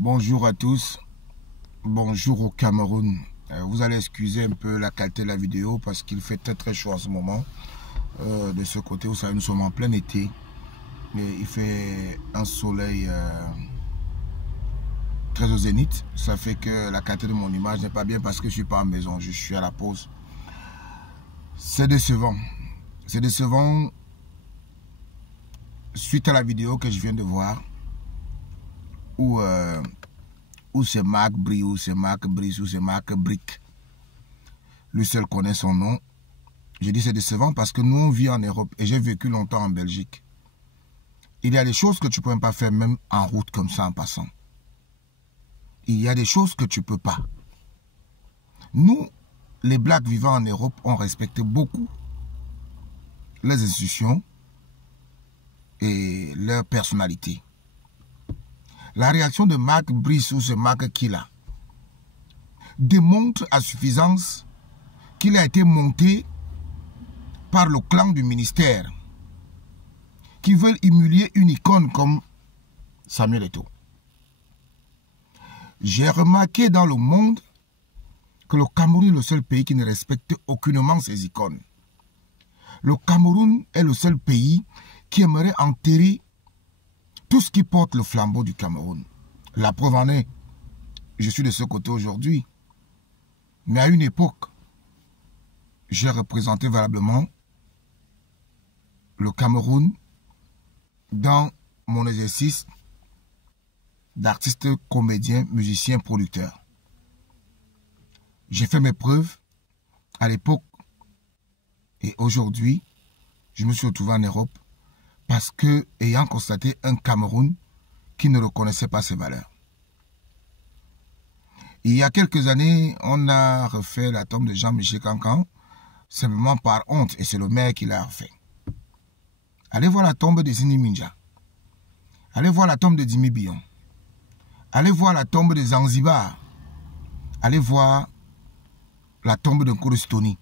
Bonjour à tous, bonjour au Cameroun. Vous allez excuser un peu la qualité de la vidéo parce qu'il fait très chaud en ce moment. De ce côté, vous savez, nous sommes en plein été. Mais il fait un soleil très au zénith. Ça fait que la qualité de mon image n'est pas bien parce que je ne suis pas en maison, je suis à la pause. C'est décevant. C'est décevant suite à la vidéo que je viens de voir où c'est Marc Bry, ou c'est Marc Brice, ou c'est Marc Brick. Lui seul connaît son nom. Je dis c'est décevant parce que nous on vit en Europe et j'ai vécu longtemps en Belgique. Il y a des choses que tu ne peux pas faire même en route comme ça en passant. Il y a des choses que tu ne peux pas. Nous, les Blacks vivant en Europe, on respecte beaucoup les institutions et leur personnalité. La réaction de Marc Brice ou ce Marc Killa démontre à suffisance qu'il a été monté par le clan du ministère qui veulent humilier une icône comme Samuel Eto'o. J'ai remarqué dans le monde que le Cameroun est le seul pays qui ne respecte aucunement ses icônes. Le Cameroun est le seul pays qui aimerait enterrer tout ce qui porte le flambeau du Cameroun. La preuve en est, je suis de ce côté aujourd'hui. Mais à une époque, j'ai représenté valablement le Cameroun dans mon exercice d'artiste, comédien, musicien, producteur. J'ai fait mes preuves à l'époque et aujourd'hui, je me suis retrouvé en Europe parce que, ayant constaté un Cameroun qui ne reconnaissait pas ses valeurs. Il y a quelques années, on a refait la tombe de Jean-Michel Cancan, simplement par honte, et c'est le maire qui l'a refait. Allez voir la tombe de Zini Minja. Allez voir la tombe de Dimi Bion. Allez voir la tombe de Zanzibar. Allez voir la tombe de Nkouristoni.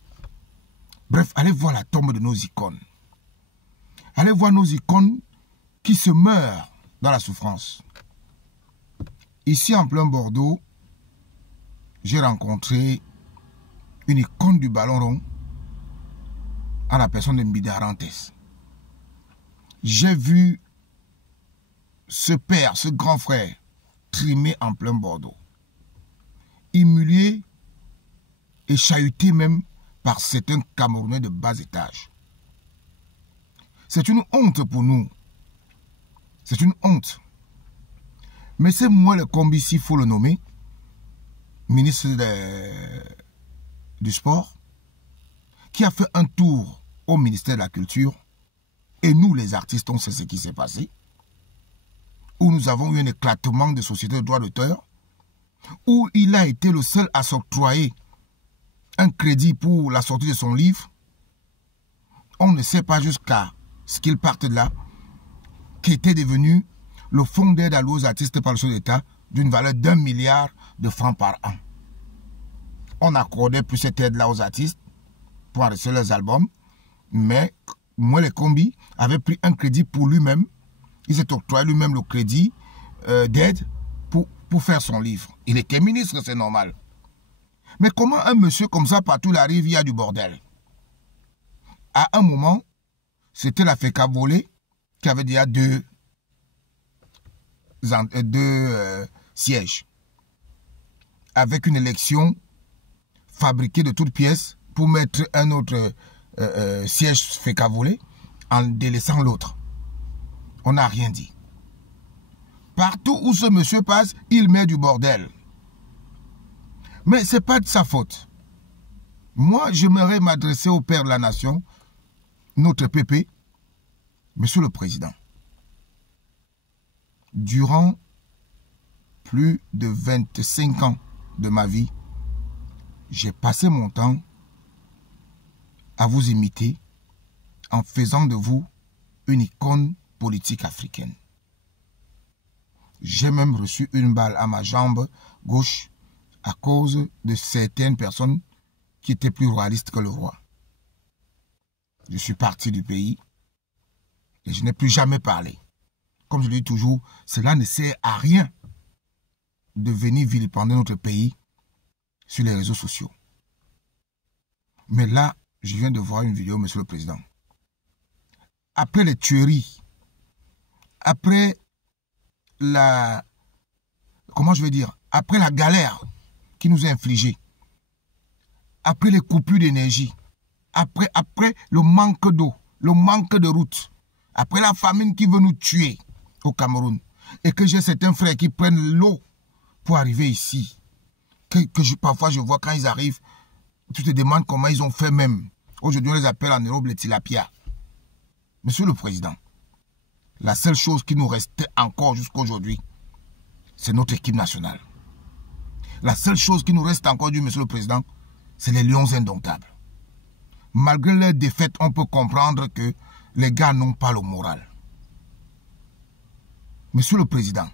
Bref, allez voir la tombe de nos icônes. Allez voir nos icônes qui se meurent dans la souffrance. Ici, en plein Bordeaux, j'ai rencontré une icône du ballon rond en la personne de Mbida Arantes. J'ai vu ce père, ce grand frère, trimé en plein Bordeaux, humilié et chahuté même par certains Camerounais de bas étage. C'est une honte pour nous. C'est une honte. Mais c'est moi le combi, s'il faut le nommer, ministre du Sport, qui a fait un tour au ministère de la Culture, et nous les artistes, on sait ce qui s'est passé, où nous avons eu un éclatement de sociétés de droits d'auteur, où il a été le seul à s'octroyer un crédit pour la sortie de son livre. On ne sait pas jusqu'à ce qu'il parte de là, qui était devenu le fonds d'aide alloué aux artistes par le chef d'État d'une valeur d'1 milliard de francs par an. On accordait plus cette aide-là aux artistes pour enregistrer leurs albums, mais moi, les combis avaient pris un crédit pour lui-même. Il s'est octroyé lui-même le crédit d'aide pour faire son livre. Il était ministre, c'est normal. Mais comment un monsieur comme ça, partout il arrive, il y a du bordel? À un moment, c'était la FECA volée qui avait déjà deux sièges. Avec une élection fabriquée de toutes pièces pour mettre un autre siège FECA volé en délaissant l'autre. On n'a rien dit. Partout où ce monsieur passe, il met du bordel. Mais ce n'est pas de sa faute. Moi, j'aimerais m'adresser au père de la nation, notre pépé, Monsieur le Président. Durant plus de 25 ans de ma vie, j'ai passé mon temps à vous imiter en faisant de vous une icône politique africaine. J'ai même reçu une balle à ma jambe gauche à cause de certaines personnes qui étaient plus royalistes que le roi. Je suis parti du pays et je n'ai plus jamais parlé. Comme je le dis toujours, cela ne sert à rien. de venir vilipender notre pays sur les réseaux sociaux. Mais là, je viens de voir une vidéo, Monsieur le Président. Après les tueries, après la... Comment je vais dire? Après la galère qui nous est infligée, après les coupures d'énergie, après le manque d'eau, le manque de route, après la famine qui veut nous tuer au Cameroun, et que j'ai certains frères qui prennent l'eau pour arriver ici, parfois je vois quand ils arrivent, tu te demandes comment ils ont fait même. Aujourd'hui, on les appelle en Europe les tilapia. Monsieur le Président, la seule chose qui nous restait encore jusqu'à aujourd'hui, c'est notre équipe nationale. La seule chose qui nous reste encore, Monsieur le Président, c'est les lions indomptables. Malgré leur défaite, on peut comprendre que les gars n'ont pas le moral. Monsieur le Président,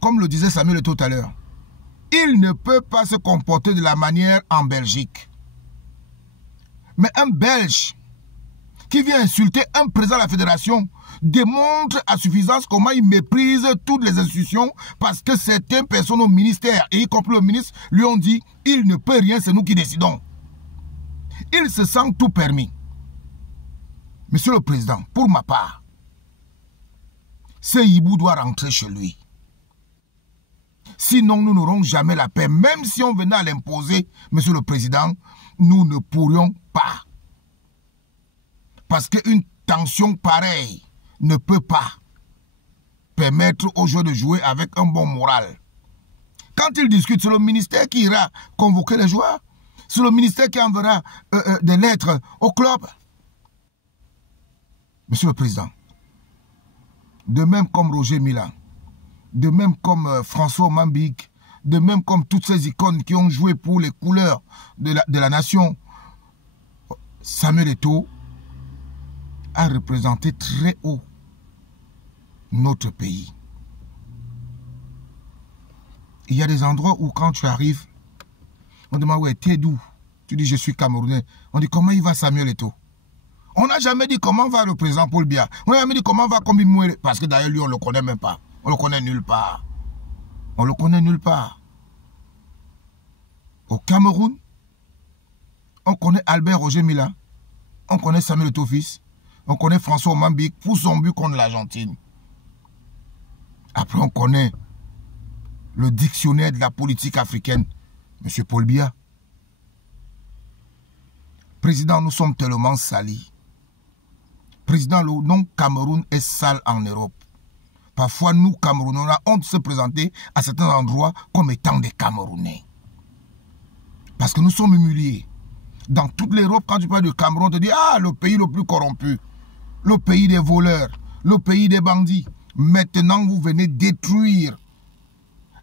comme le disait Samuel tout à l'heure, il ne peut pas se comporter de la manière en Belgique. Mais un Belge qui vient insulter un président de la fédération démontre à suffisance comment il méprise toutes les institutions parce que certaines personnes au ministère, et y compris le ministre, lui ont dit « il ne peut rien, c'est nous qui décidons ». Il se sent tout permis. Monsieur le Président, pour ma part, ce hibou doit rentrer chez lui. Sinon, nous n'aurons jamais la paix. Même si on venait à l'imposer, Monsieur le Président, nous ne pourrions pas. Parce qu'une tension pareille ne peut pas permettre aux joueurs de jouer avec un bon moral. Quand ils discutent, c'est le ministère qui ira convoquer les joueurs. C'est le ministère qui enverra des lettres au club. Monsieur le Président, de même comme Roger Mila, de même comme François Mambik, de même comme toutes ces icônes qui ont joué pour les couleurs de la nation, Samuel Eto'o a représenté très haut notre pays. Il y a des endroits où quand tu arrives, on demande ouais, t'es d'où? Tu dis je suis Camerounais. On dit comment il va Samuel Eto'o? On n'a jamais dit comment va le président Paul Biya. On n'a jamais dit comment va Kombi Mouere. Parce que d'ailleurs lui on ne le connaît même pas. On le connaît nulle part. On le connaît nulle part. Au Cameroun, on connaît Albert Roger Mila. On connaît Samuel Eto'o fils. On connaît François Mambik pour son but contre l'Argentine. Après, on connaît le dictionnaire de la politique africaine, M. Paul Biya. Président, nous sommes tellement salis. Président, le nom Cameroun est sale en Europe. Parfois, nous, Camerounais, on a honte de se présenter à certains endroits comme étant des Camerounais. Parce que nous sommes humiliés. Dans toute l'Europe, quand tu parles de Cameroun, on te dit « Ah, le pays le plus corrompu, le pays des voleurs, le pays des bandits. » Maintenant, vous venez détruire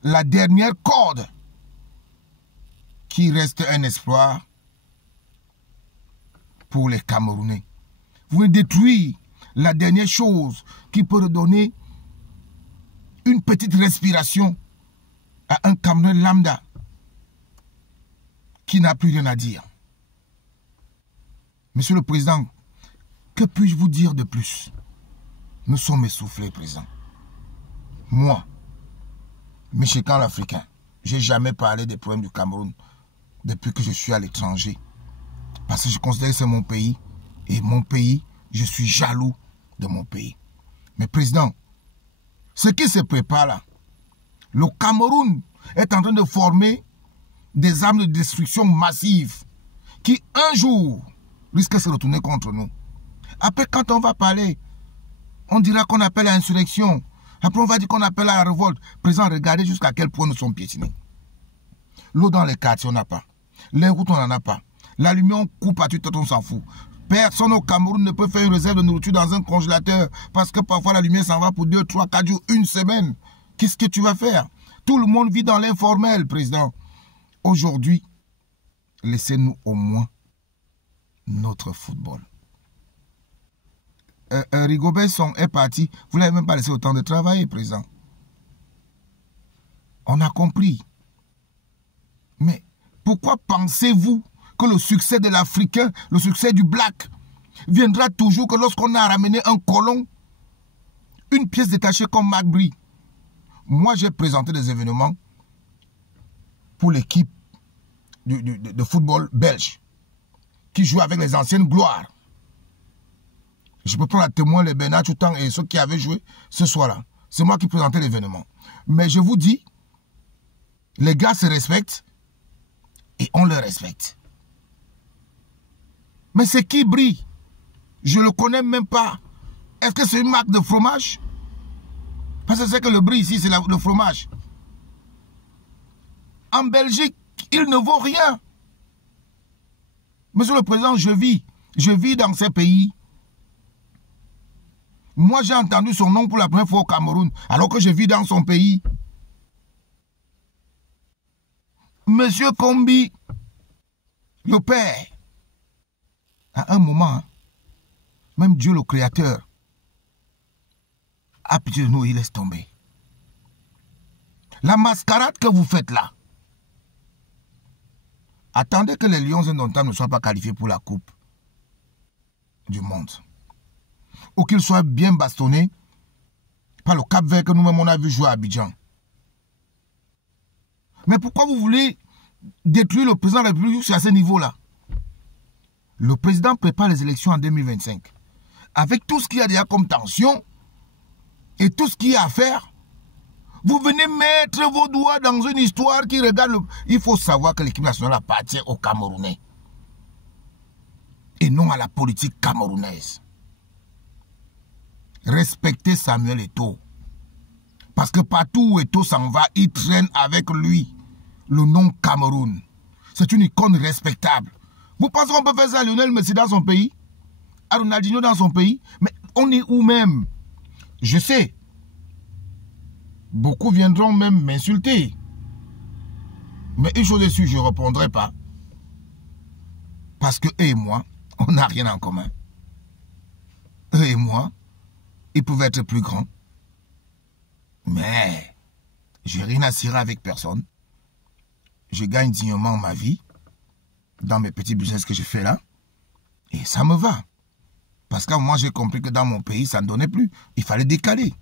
la dernière corde qui reste un espoir pour les Camerounais. Vous venez détruire la dernière chose qui peut redonner une petite respiration à un Camerounais lambda qui n'a plus rien à dire. Monsieur le Président, que puis-je vous dire de plus? Nous sommes essoufflés, Président. Moi, Méchécan l'Africain, je n'ai jamais parlé des problèmes du Cameroun depuis que je suis à l'étranger. Parce que je considère que c'est mon pays. Et mon pays, je suis jaloux de mon pays. Mais Président, ce qui se prépare là, le Cameroun est en train de former des armes de destruction massives qui un jour risquent de se retourner contre nous. Après, quand on va parler, on dira qu'on appelle à l'insurrection. Après, on va dire qu'on appelle à la révolte. Président, regardez jusqu'à quel point nous sommes piétinés. L'eau dans les quartiers, on n'a pas. Les routes, on n'en a pas. La lumière, on coupe à tout, on s'en fout. Personne au Cameroun ne peut faire une réserve de nourriture dans un congélateur parce que parfois la lumière s'en va pour 2, 3, 4 jours, une semaine. Qu'est-ce que tu vas faire? Tout le monde vit dans l'informel, Président. Aujourd'hui, laissez-nous au moins notre football. Rigobert Song est parti. Vous ne l'avez même pas laissé autant de travailler, Président. On a compris. Mais pourquoi pensez-vous que le succès de l'Africain, le succès du Black, viendra toujours que lorsqu'on a ramené un colon, une pièce détachée comme McBride, Moi, j'ai présenté des événements pour l'équipe de football belge qui joue avec les anciennes gloires. Je peux prendre à témoin les Bernard Toutan et ceux qui avaient joué ce soir-là. C'est moi qui présentais l'événement. Mais je vous dis, les gars se respectent et on les respecte. Mais c'est qui Brie? Je ne le connais même pas. Est-ce que c'est une marque de fromage? Parce que c'est que le Brie ici, c'est le fromage. En Belgique, il ne vaut rien. Monsieur le Président, je vis dans ces pays. Moi, j'ai entendu son nom pour la première fois au Cameroun, alors que je vis dans son pays. Monsieur Kombi, le père, à un moment, même Dieu le Créateur a pitié de nous et il laisse tomber. La mascarade que vous faites là, attendez que les Lions indomptables ne soient pas qualifiés pour la Coupe du Monde. Ou qu'ils soient bien bastonnés par le Cap-Vert que nous-mêmes on a vu jouer à Abidjan. Mais pourquoi vous voulez détruire le président de la République à ce niveau-là? Le président prépare les élections en 2025. Avec tout ce qu'il y a déjà comme tension et tout ce qu'il y a à faire, vous venez mettre vos doigts dans une histoire qui regarde le... Il faut savoir que l'équipe nationale appartient aux Camerounais et non à la politique camerounaise. Respectez Samuel Eto'o. Parce que partout où Eto'o s'en va, il traîne avec lui le nom Cameroun. C'est une icône respectable. Vous pensez qu'on peut faire ça à Lionel Messi dans son pays? À Ronaldinho dans son pays? Mais on est où même? Je sais. Beaucoup viendront même m'insulter. Mais une chose est sûre, je ne répondrai pas. Parce que eux et moi, on n'a rien en commun. Eux et moi, ils pouvaient être plus grands. Mais je n'ai rien à cirer avec personne. Je gagne dignement ma vie dans mes petits business que je fais là. Et ça me va. Parce qu'à un moment, j'ai compris que dans mon pays, ça ne donnait plus. Il fallait décaler.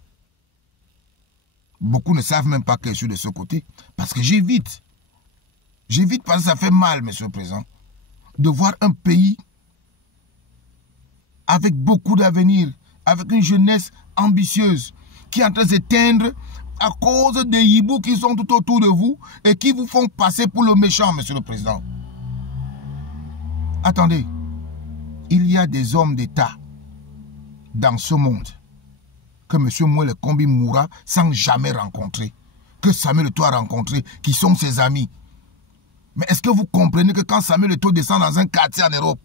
Beaucoup ne savent même pas que je suis de ce côté. Parce que j'évite. J'évite parce que ça fait mal, monsieur le Président, de voir un pays avec beaucoup d'avenir, avec une jeunesse ambitieuse, qui est en train de s'éteindre à cause des hiboux qui sont tout autour de vous et qui vous font passer pour le méchant, monsieur le Président. Attendez, il y a des hommes d'État dans ce monde que M. Moelle Kombi mourra sans jamais rencontrer, que Samuel Eto'o a rencontré, qui sont ses amis. Mais est-ce que vous comprenez que quand Samuel Eto'o descend dans un quartier en Europe,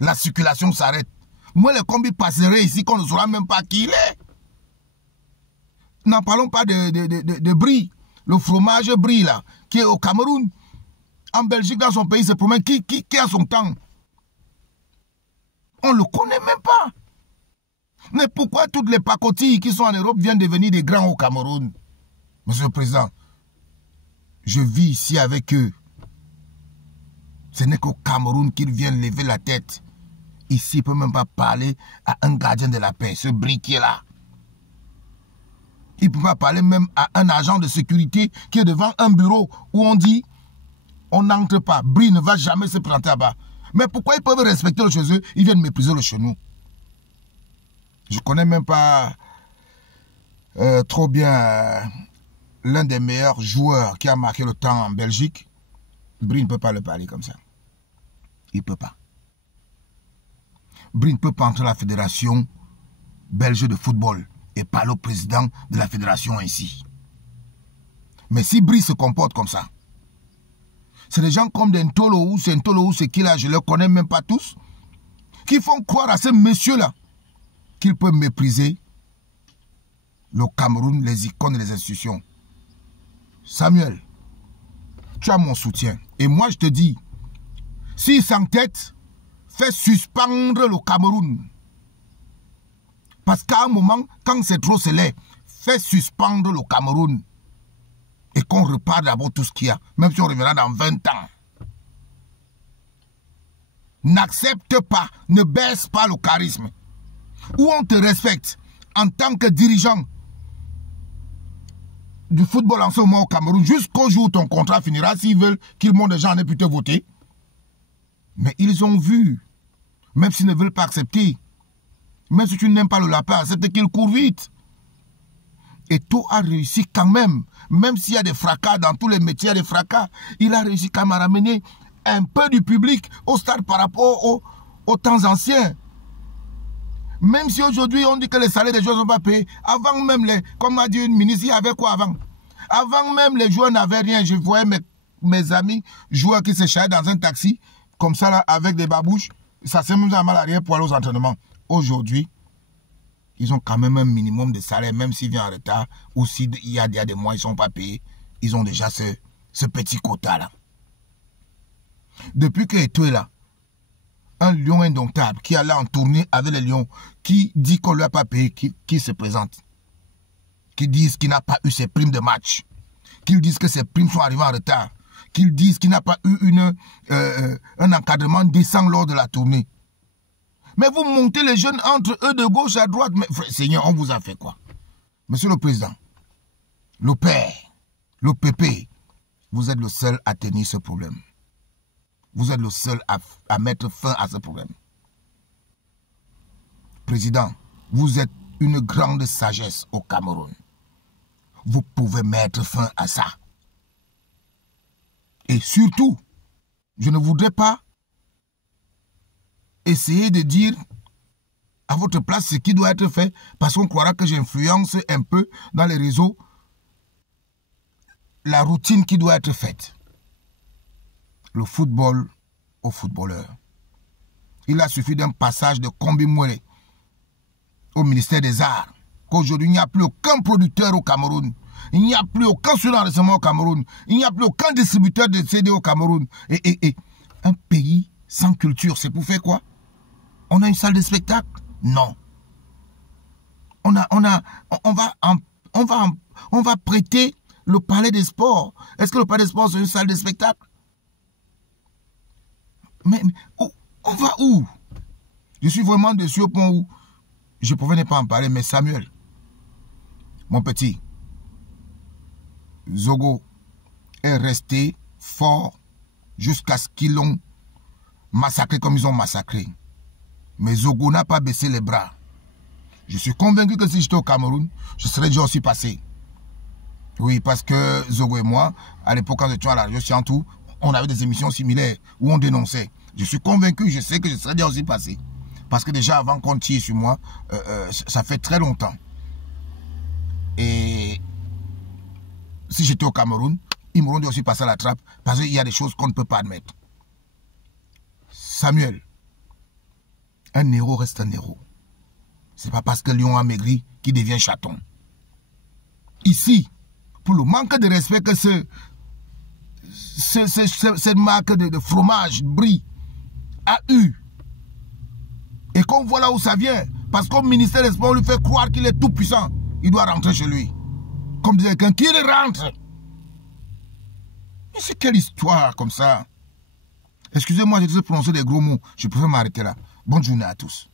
la circulation s'arrête? Moelle Kombi passerait ici qu'on ne saura même pas qui il est. N'en parlons pas de Brie, le fromage Brie là, qui est au Cameroun. En Belgique, dans son pays, se promène. Qui a son temps? On ne le connaît même pas. Mais pourquoi toutes les pacotilles qui sont en Europe viennent devenir des grands au Cameroun? Monsieur le Président, je vis ici avec eux. Ce n'est qu'au Cameroun qu'ils viennent lever la tête. Ici, il ne peut même pas parler à un gardien de la paix, ce Brie qui est là. Il ne peut pas parler même à un agent de sécurité qui est devant un bureau où on dit on n'entre pas. Brie ne va jamais se présenter là-bas. Mais pourquoi ils peuvent respecter le chez eux? Ils viennent mépriser le chez nous. Je ne connais même pas trop bien l'un des meilleurs joueurs qui a marqué le temps en Belgique. Brie ne peut pas le parler comme ça. Il ne peut pas. Brie ne peut pas entrer à la fédération belge de football et parler au président de la fédération ainsi. Mais si Brie se comporte comme ça, c'est des gens comme Dentolo ou Sentolo ou ce qu'il a, je ne les connais même pas tous, qui font croire à ces messieurs-là qu'ils peuvent mépriser le Cameroun, les icônes et les institutions. Samuel, tu as mon soutien. Et moi, je te dis, s'il s'entête, fais suspendre le Cameroun. Parce qu'à un moment, quand c'est trop scellé, fais suspendre le Cameroun. Et qu'on repart d'abord tout ce qu'il y a, même si on reviendra dans 20 ans. N'accepte pas, ne baisse pas le charisme. Ou on te respecte en tant que dirigeant du football en ce moment au Cameroun, jusqu'au jour où ton contrat finira, s'ils veulent qu'ils montent des gens en ait pu te voter. Mais ils ont vu, même s'ils ne veulent pas accepter, même si tu n'aimes pas le lapin, accepte qu'il court vite. Et Eto'o a réussi quand même s'il y a des fracas dans tous les métiers, il y a des fracas, il a réussi quand même à ramener un peu du public au stade par rapport aux temps anciens. Même si aujourd'hui on dit que les salaires des joueurs ne sont pas payés, avant même comme m'a dit une ministre, il y avait quoi avant? Avant même les joueurs n'avaient rien. Je voyais mes amis joueurs qui se chargeaient dans un taxi, comme ça là, avec des babouches, ça s'est mis à mal arrière pour aller aux entraînements. Aujourd'hui, ils ont quand même un minimum de salaire, même s'ils viennent en retard, ou s'il y a des mois, ils ne sont pas payés, ils ont déjà ce petit quota-là. Depuis que Eto'o est là, un lion indomptable qui allait en tournée avec les lions, qui dit qu'on ne lui a pas payé, qui se présente, qui disent qu'il n'a pas eu ses primes de match, qu'ils disent que ses primes sont arrivées en retard, qu'ils disent qu'il n'a pas eu un encadrement décent lors de la tournée. Mais vous montez les jeunes entre eux de gauche à droite. Mais Seigneur, on vous a fait quoi? Monsieur le Président, le Père, le PP, vous êtes le seul à tenir ce problème. Vous êtes le seul à mettre fin à ce problème. Président, vous êtes une grande sagesse au Cameroun. Vous pouvez mettre fin à ça. Et surtout, je ne voudrais pas essayer de dire à votre place ce qui doit être fait parce qu'on croira que j'influence un peu dans les réseaux la routine qui doit être faite. Le football aux footballeurs. Il a suffi d'un passage de Kombi Mwele au ministère des Arts qu'aujourd'hui il n'y a plus aucun producteur au Cameroun. Il n'y a plus aucun sur-enregistrement au Cameroun. Il n'y a plus aucun distributeur de CD au Cameroun. Et un pays sans culture, c'est pour faire quoi? On a une salle de spectacle? Non. On va prêter le palais des sports. Est-ce que le palais des sports c'est une salle de spectacle? Mais on va où? Je suis vraiment dessus au point où je ne pouvais pas en parler, mais Samuel, mon petit, Zogo est resté fort jusqu'à ce qu'ils l'ont massacré comme ils ont massacré. Mais Zogo n'a pas baissé les bras. Je suis convaincu que si j'étais au Cameroun, je serais déjà aussi passé. Oui, parce que Zogo et moi, à l'époque quand nous étions à la radio Siantou, on avait des émissions similaires où on dénonçait. Je suis convaincu, je sais que je serais déjà aussi passé. Parce que déjà avant qu'on tire sur moi, ça fait très longtemps. Et si j'étais au Cameroun, ils m'auront dit aussi passer à la trappe parce qu'il y a des choses qu'on ne peut pas admettre. Samuel, un héros reste un héros. C'est pas parce que lion a maigri qu'il devient chaton. Ici, pour le manque de respect que cette marque de fromage Brie a eu, et qu'on voit là où ça vient, parce qu'au ministère des Sports, on lui fait croire qu'il est tout puissant, il doit rentrer chez lui. Comme disait quelqu'un, qu'il rentre. Mais c'est quelle histoire comme ça? Excusez-moi, j'ai prononcer des gros mots. Je préfère m'arrêter là. Bonne journée à tous.